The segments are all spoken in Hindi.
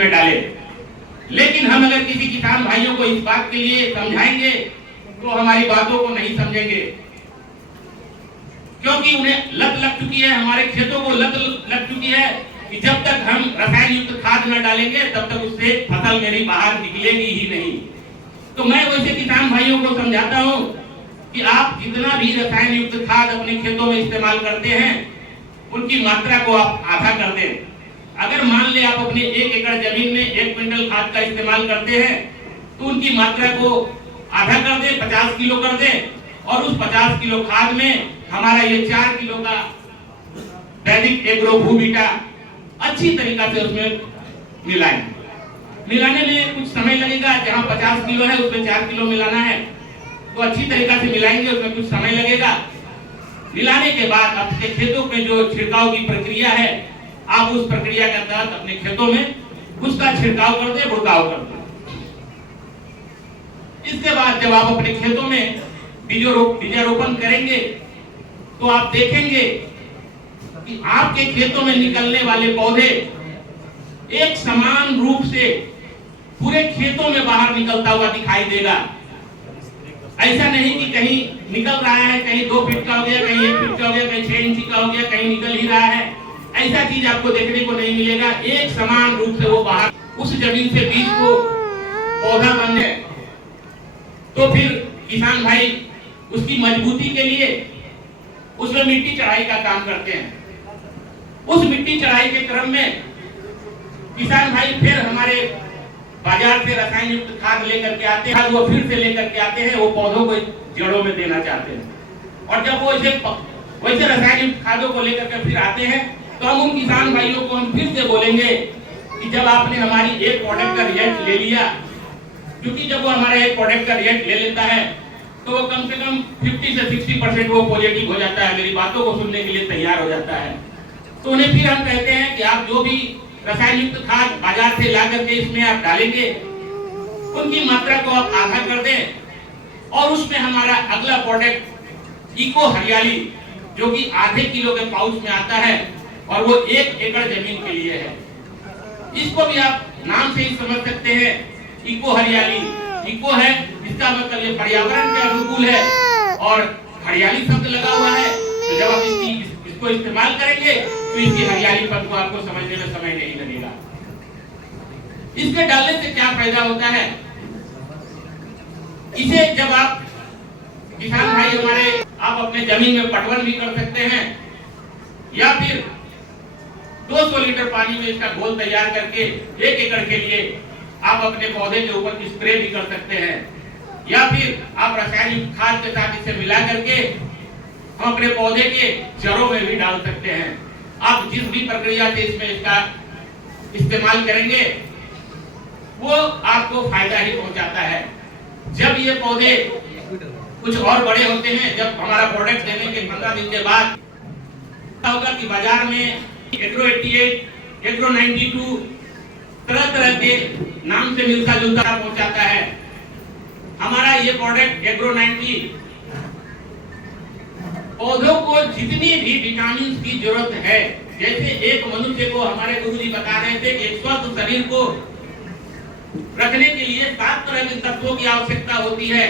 में डालें। लेकिन हम अगर किसी किसान भाइयों को इस बात के लिए समझाएंगे तो हमारी बातों को नहीं समझेंगे, क्योंकि उन्हें लत लग चुकी है, हमारे खेतों को लत लग चुकी है कि जब तक हम रसायन युक्त खाद न डालेंगे तब तक उससे फसल मेरी बाहर निकलेगी ही नहीं। तो मैं वैसे किसान भाइयों को समझाता हूं कि आप जितना भी रसायन युक्त खाद अपने खेतों में इस्तेमाल करते हैं उनकी मात्रा को आप आधा कर दें। अगर मान ले आप अपने 1 एकड़ जमीन में 1 क्विंटल खाद का इस्तेमाल करते हैं तो उनकी मात्रा को आधा कर दें, 50 किलो कर दें, और उस 50 किलो खाद में हमारा ये 4 किलो का वैदिक एग्रो भूबीटा अच्छी तरीका से उसमें मिलाएं। मिलाने में कुछ समय लगेगा, जहां 50 किलो है उसमें 4 किलो मिलाना है, तो अच्छी तरीका से मिलाएंगे, उसमें कुछ समय लगेगा। मिलाने के बाद अपने खेतों में जो छिड़काव की प्रक्रिया है, आप उस प्रक्रिया के तहत अपने खेतों में उसका छिड़काव कर दे, बुड़काव कर दे। इसके बाद जब आप अपने खेतों में बीजारोपण करेंगे तो आप देखेंगे कि आपके खेतों में निकलने वाले पौधे एक समान रूप से पूरे खेतों में बाहर निकलता हुआ दिखाई देगा। ऐसा नहीं कि कहीं निकल रहा है, कहीं 2 फीट का हो गया, कहीं 1 फीट का हो गया, कहीं 6 इंच का हो गया, कहीं निकल ही रहा है। ऐसा चीज आपको देखने को नहीं मिलेगा। एक समान रूप से वो बाहर उस जमीन से बीज को पौधा बन जाए। तो फिर किसान भाई उसकी मजबूती के लिए उसमें मिट्टी चढ़ाई का काम करते हैं। उस मिट्टी चढ़ाई के क्रम में किसान भाई फिर हमारे बाजार से रसायन युक्त खाद लेकर के आते हैं, वो फिर से लेकर के आते हैं, वो पौधों को जड़ों में देना चाहते हैं। और जब वो वैसे रसायन युक्त खादों को लेकर के फिर आते हैं तो हम उन किसान भाइयों को हम फिर से बोलेंगे कि जब आपने हमारी एक प्रोडक्ट का रिजल्ट ले लिया, क्योंकि जब वो हमारा एक प्रोडक्ट का रिजल्ट ले लेता है तो वो कम से कम 50 से 60% वो पॉजिटिव हो जाता है, मेरी बातों को सुनने के लिए तैयार हो जाता है। तो उन्हें फिर हम कहते हैं कि आप जो भी रसायन युक्त खाद बाजार से ला करके इसमें आप डालेंगे उनकी मात्रा को आप आधा कर दें, और उसमें हमारा अगला प्रोडक्ट इको हरियाली जो कि आधे किलो के पाउच में आता है और वो 1 एकड़ जमीन के लिए है। इसको भी आप नाम से ही समझ सकते हैं, इको हरियाली। इको है, इसका मतलब ये पर्यावरण के अनुकूल है, और हरियाली शब्द लगा हुआ है, तो जब आप इसको इस्तेमाल करेंगे तो इसकी हरियालीपन को आपको समझने में समय नहीं लगेगा। इसके डालने से क्या फायदा होता है? इसे जब आप किसान भाई हमारे, आप अपने जमीन में पटवन भी कर सकते हैं, या फिर 200 लीटर पानी में इसका घोल तैयार करके 1 एकड़ के लिए आप अपने पौधे के ऊपर स्प्रे भी कर सकते हैं, या फिर आप रासायनिक खाद के साथ इसे मिला करके हम अपने पौधे के जड़ों में भी डाल सकते हैं। आप जिस भी प्रक्रिया से इसमें इसका इस्तेमाल करेंगे वो आपको फायदा ही पहुंचाता है। जब ये पौधे कुछ और बड़े होते हैं, जब हमारा प्रोडक्ट देने के 15 दिन के बाद होगा कि बाजार में एग्रो 88, एग्रो 92 तरह के नाम से मिलता जुलता पहुंचाता है। हमारा ये प्रोडक्ट एग्रो 90 पौधों को जितनी भी विटामिन की जरूरत है, जैसे एक मनुष्य को हमारे गुरुजी बता रहे थे कि एक स्वस्थ शरीर को रखने के लिए 7 तरह के तत्वों की आवश्यकता होती है,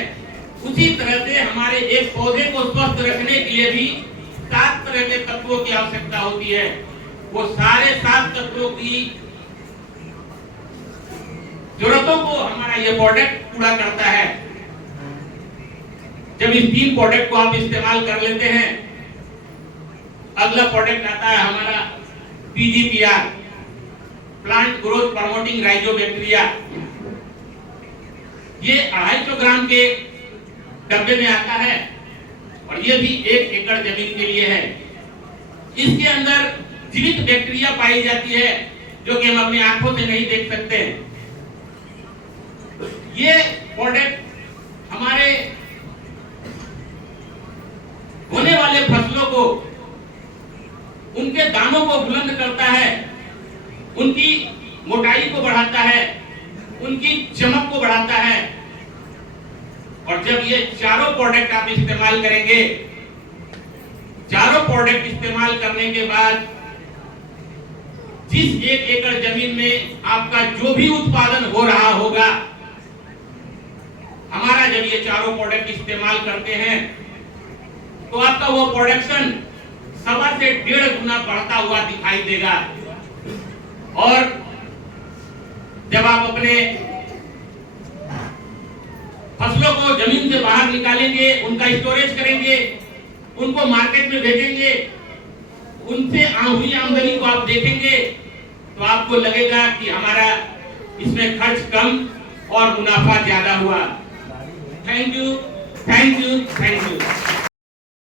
उसी तरह से हमारे एक पौधे को स्वस्थ रखने के लिए भी 7 तरह के तत्वों की आवश्यकता होती है। वो सारे 7 तत्वों की जरूरतों को हमारा ये प्रोडक्ट पूरा करता है। जब इस 3 प्रोडक्ट को आप इस्तेमाल कर लेते हैं, अगला प्रोडक्ट आता है हमारा PGPR, plant growth promoting rhizobacteria. ये 250 ग्राम के डब्बे में आता है और ये भी 1 एकड़ जमीन के लिए है। इसके अंदर जीवित बैक्टीरिया पाई जाती है जो कि हम अपनी आंखों से नहीं देख सकते। ये प्रोडक्ट हमारे होने वाले फसलों को, उनके दानों को बुलंद करता है, उनकी मोटाई को बढ़ाता है, उनकी चमक को बढ़ाता है। और जब ये चारों प्रोडक्ट आप इस्तेमाल करेंगे, चारों प्रोडक्ट इस्तेमाल करने के बाद जिस 1 एकड़ जमीन में आपका जो भी उत्पादन हो रहा होगा, हमारा जब ये चारों प्रोडक्ट इस्तेमाल करते हैं तो आपका वो प्रोडक्शन 1.25 से 1.5 गुना बढ़ता हुआ दिखाई देगा। और जब आप अपने फसलों को जमीन से बाहर निकालेंगे, उनका स्टोरेज करेंगे, उनको मार्केट में भेजेंगे, उनसे हुई आमदनी को आप देखेंगे तो आपको लगेगा कि हमारा इसमें खर्च कम और मुनाफा ज्यादा हुआ। Thank you, thank you, thank you.